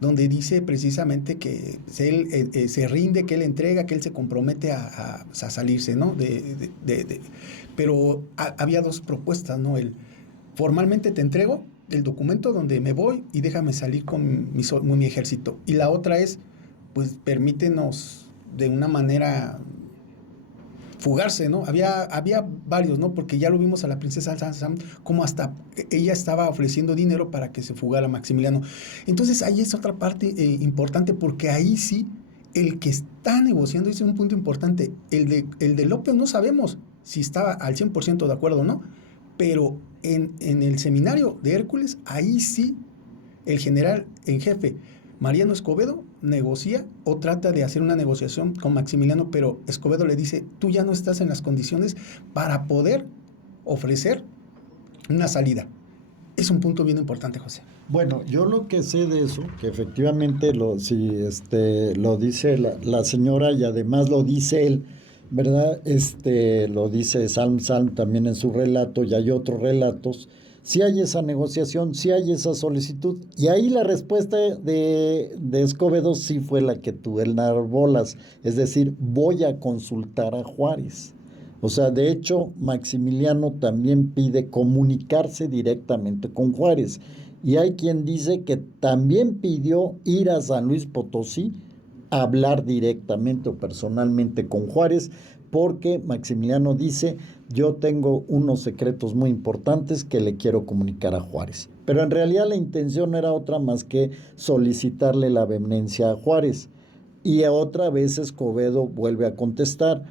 donde dice precisamente que él se rinde, que él entrega, que él se compromete a salirse, ¿no? Pero había dos propuestas, ¿no? Formalmente te entrego el documento donde me voy y déjame salir con mi ejército. Y la otra es, pues permítenos de una manera fugarse, ¿no? Había varios, ¿no? Porque ya lo vimos a la princesa Salsam, como hasta ella estaba ofreciendo dinero para que se fugara Maximiliano. Entonces ahí es otra parte importante, porque ahí sí, el que está negociando, ese es un punto importante, el de López no sabemos si estaba al 100% de acuerdo o no, pero en el seminario de Hércules, ahí sí, el general en jefe, Mariano Escobedo, negocia o trata de hacer una negociación con Maximiliano, pero Escobedo le dice, tú ya no estás en las condiciones para poder ofrecer una salida. Es un punto bien importante, José. Bueno, yo lo que sé de eso, que efectivamente lo dice la señora y además lo dice él, ¿verdad? Lo dice Salm también en su relato y hay otros relatos. Si hay esa negociación, si hay esa solicitud. Y ahí la respuesta de Escobedo sí fue la que tú enarbolas. Es decir, voy a consultar a Juárez. O sea, de hecho, Maximiliano también pide comunicarse directamente con Juárez. Y hay quien dice que también pidió ir a San Luis Potosí a hablar directamente o personalmente con Juárez, porque Maximiliano dice, yo tengo unos secretos muy importantes que le quiero comunicar a Juárez. Pero en realidad la intención era otra más que solicitarle la veniencia a Juárez. Y otra vez Escobedo vuelve a contestar,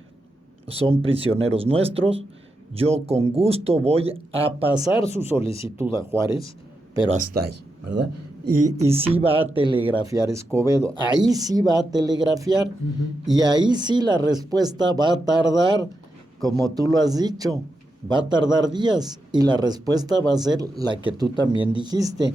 son prisioneros nuestros, yo con gusto voy a pasar su solicitud a Juárez, pero hasta ahí, ¿verdad? Y sí va a telegrafiar Escobedo, ahí sí va a telegrafiar, y ahí sí la respuesta va a tardar, como tú lo has dicho, va a tardar días, y la respuesta va a ser la que tú también dijiste,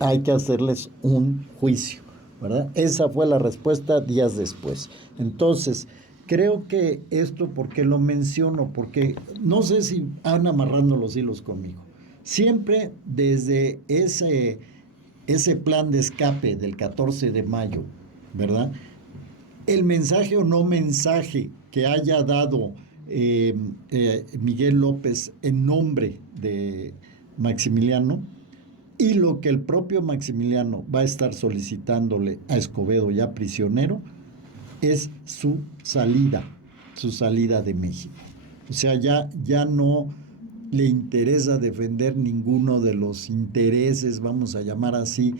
hay que hacerles un juicio, ¿verdad? Esa fue la respuesta días después. Entonces, creo que esto, ¿por qué lo menciono? Porque no sé si van amarrando los hilos conmigo. Siempre desde ese plan de escape del 14 de mayo, ¿verdad? El mensaje o no mensaje que haya dado Miguel López en nombre de Maximiliano y lo que el propio Maximiliano va a estar solicitándole a Escobedo ya prisionero es su salida de México. O sea, ya no le interesa defender ninguno de los intereses, vamos a llamar así,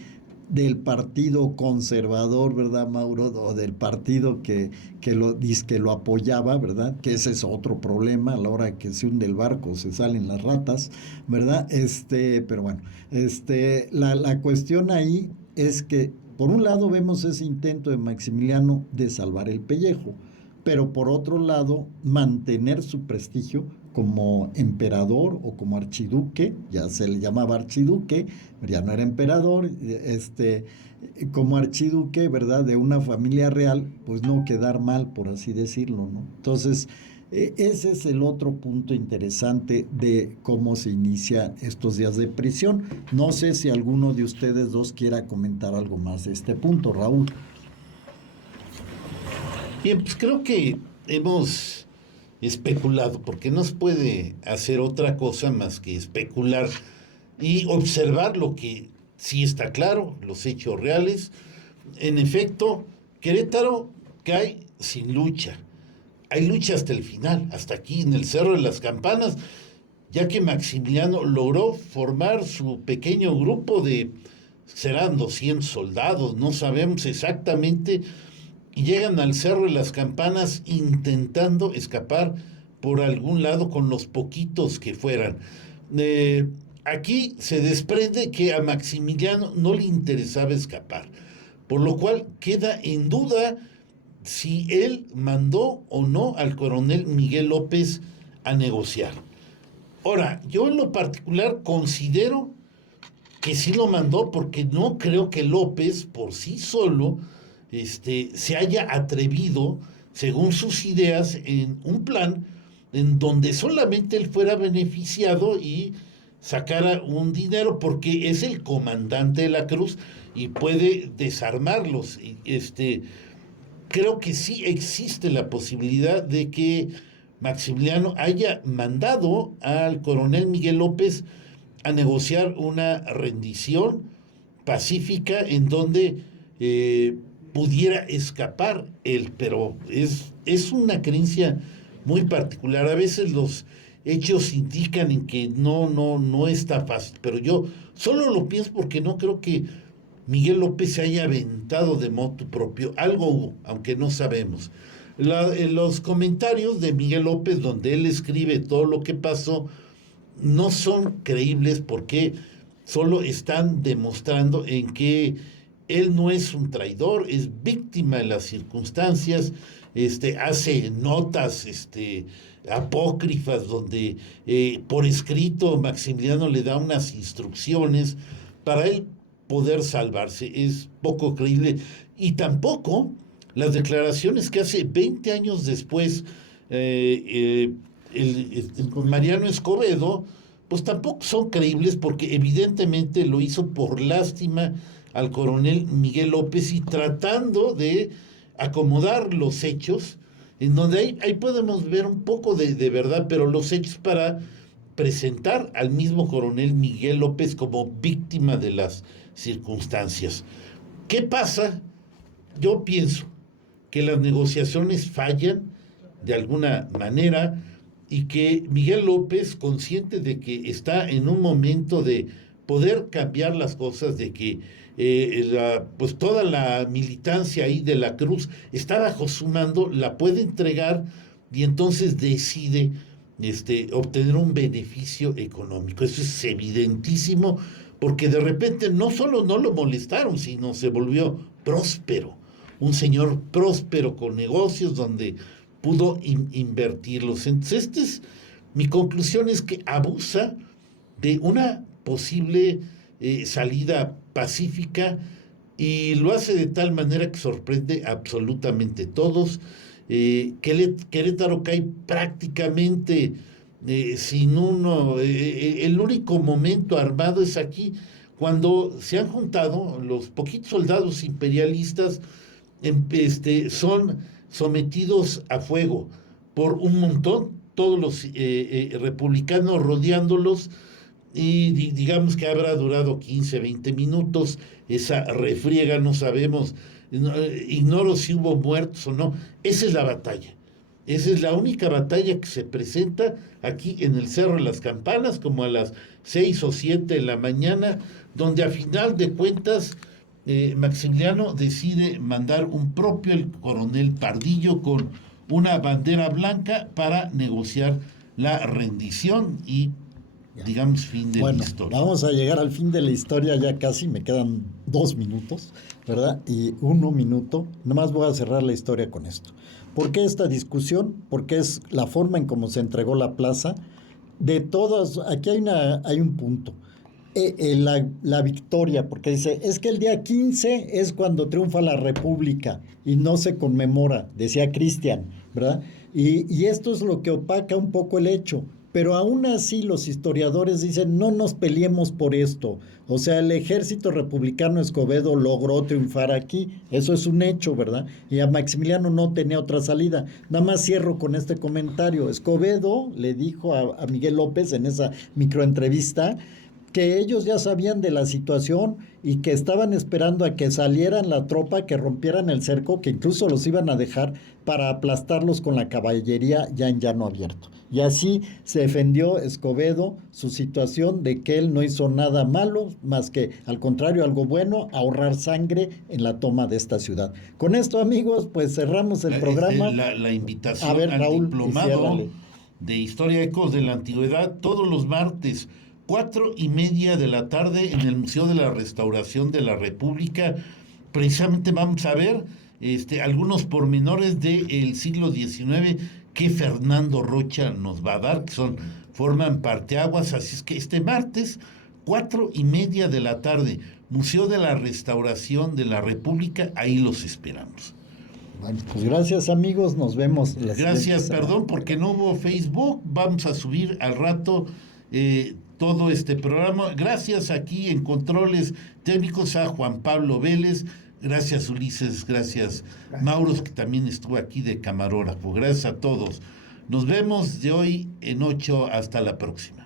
del partido conservador, ¿verdad, Mauro? O del partido que lo apoyaba, ¿verdad? Que ese es otro problema, a la hora que se hunde el barco se salen las ratas, ¿verdad? Pero bueno, la cuestión ahí es que, por un lado, vemos ese intento de Maximiliano de salvar el pellejo, pero por otro lado, mantener su prestigio como emperador o como archiduque, ya se le llamaba archiduque, ya no era emperador, como archiduque, ¿verdad?, de una familia real, pues no quedar mal, por así decirlo, ¿no? Entonces, Ese es el otro punto interesante de cómo se inician estos días de prisión. No sé si alguno de ustedes dos quiera comentar algo más de este punto, Raúl. Bien, pues creo que hemos especulado, porque no se puede hacer otra cosa más que especular y observar lo que sí está claro, los hechos reales. En efecto, Querétaro cae sin lucha. Hay lucha hasta el final, hasta aquí en el Cerro de las Campanas, ya que Maximiliano logró formar su pequeño grupo de, serán 200 soldados, no sabemos exactamente, y llegan al Cerro de las Campanas intentando escapar por algún lado con los poquitos que fueran. Aquí se desprende que a Maximiliano no le interesaba escapar, por lo cual queda en duda si él mandó o no al coronel Miguel López a negociar. Ahora, yo en lo particular considero que sí lo mandó, porque no creo que López por sí solo se haya atrevido, según sus ideas, en un plan en donde solamente él fuera beneficiado y sacara un dinero, porque es el comandante de la Cruz y puede desarmarlos. Creo que sí existe la posibilidad de que Maximiliano haya mandado al coronel Miguel López a negociar una rendición pacífica en donde pudiera escapar él, pero es una creencia muy particular. A veces los hechos indican en que no está fácil, pero yo solo lo pienso porque no creo que Miguel López se haya aventado de motu propio. Algo hubo, aunque no sabemos. En los comentarios de Miguel López, donde él escribe todo lo que pasó, no son creíbles, porque solo están demostrando en que él no es un traidor, es víctima de las circunstancias, hace notas apócrifas donde por escrito Maximiliano le da unas instrucciones para él poder salvarse. Es poco creíble, y tampoco las declaraciones que hace 20 años después Mariano Escobedo, pues tampoco son creíbles, porque evidentemente lo hizo por lástima al coronel Miguel López y tratando de acomodar los hechos, en donde ahí podemos ver un poco de verdad, pero los hechos para presentar al mismo coronel Miguel López como víctima de las circunstancias. ¿Qué pasa? Yo pienso que las negociaciones fallan de alguna manera, y que Miguel López, consciente de que está en un momento de poder cambiar las cosas, de que pues toda la militancia ahí de la Cruz está bajo su mando, la puede entregar, y entonces decide obtener un beneficio económico. Eso es evidentísimo, porque de repente no solo no lo molestaron, sino se volvió próspero, un señor próspero con negocios donde pudo invertirlos. Entonces, mi conclusión es que abusa de una posible salida pacífica, y lo hace de tal manera que sorprende absolutamente a todos. Querétaro cae prácticamente sin uno. El único momento armado es aquí, cuando se han juntado los poquitos soldados imperialistas, son sometidos a fuego por un montón, todos los republicanos rodeándolos, y digamos que habrá durado 15, 20 minutos esa refriega, no sabemos, ignoro si hubo muertos o no. Esa es la batalla, esa es la única batalla que se presenta aquí en el Cerro de las Campanas, como a las 6 o 7 de la mañana, donde a final de cuentas Maximiliano decide mandar un propio, el coronel Pardillo, con una bandera blanca para negociar la rendición y, digamos, fin de la historia. Vamos a llegar al fin de la historia, ya casi me quedan 2 minutos, ¿verdad? Y 1 minuto, nomás voy a cerrar la historia con esto. ¿Por qué esta discusión? Porque es la forma en cómo se entregó la plaza. De todas, aquí hay un punto. La victoria, porque dice, es que el día 15 es cuando triunfa la República y no se conmemora, decía Cristian, ¿verdad? Y esto es lo que opaca un poco el hecho. Pero aún así los historiadores dicen, no nos peleemos por esto. O sea, el ejército republicano Escobedo logró triunfar aquí. Eso es un hecho, ¿verdad? Y a Maximiliano no tenía otra salida. Nada más cierro con este comentario. Escobedo le dijo a Miguel López en esa microentrevista que ellos ya sabían de la situación y que estaban esperando a que salieran la tropa, que rompieran el cerco, que incluso los iban a dejar para aplastarlos con la caballería ya en llano abierto. Y así se defendió Escobedo su situación de que él no hizo nada malo, más que al contrario algo bueno, ahorrar sangre en la toma de esta ciudad. Con esto, amigos, pues cerramos el programa. La invitación a ver, al Raúl, diplomado de Historia Ecos de la Antigüedad todos los martes, 4:30 de la tarde en el Museo de la Restauración de la República. Precisamente vamos a ver algunos pormenores del siglo XIX que Fernando Rocha nos va a dar, que forman parteaguas. Así es que este martes, 4:30 de la tarde, Museo de la Restauración de la República, ahí los esperamos. Bueno, pues gracias, amigos, nos vemos. Gracias, perdón porque no hubo Facebook, vamos a subir al rato todo este programa. Gracias aquí en Controles Técnicos a Juan Pablo Vélez, gracias Ulises, gracias Mauros, que también estuvo aquí de camarógrafo. Gracias a todos. Nos vemos de hoy en 8, hasta la próxima.